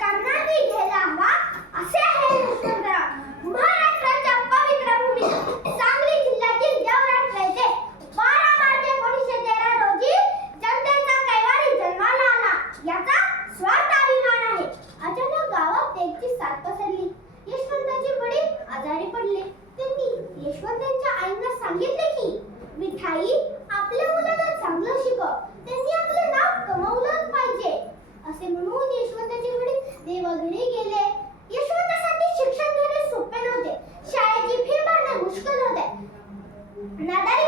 başkanlar bir gelan var. Asya നട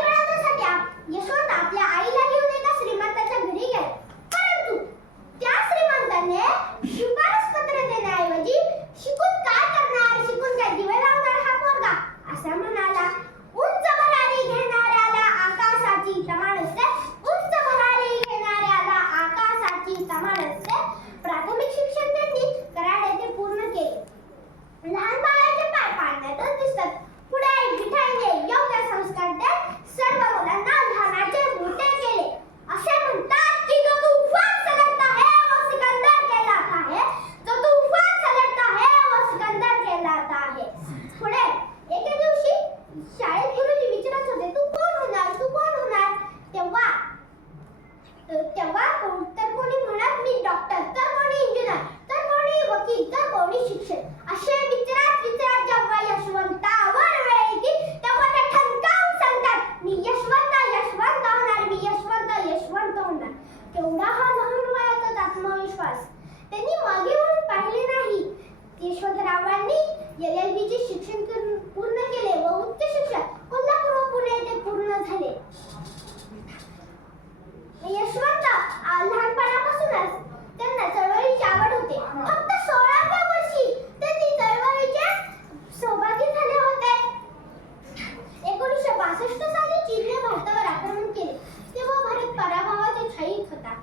पासष्ट साली चीनने भारतावर आक्रमण केले. तेव्हा भारत पराभवाच्या छाईत होता.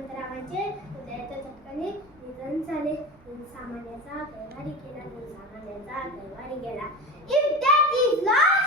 वसंतरावांचे हृदयाच्या चटकाने निधन झाले. सामान्याचा कैवारी केला सामान्याचा कैवारी गेला. If that is law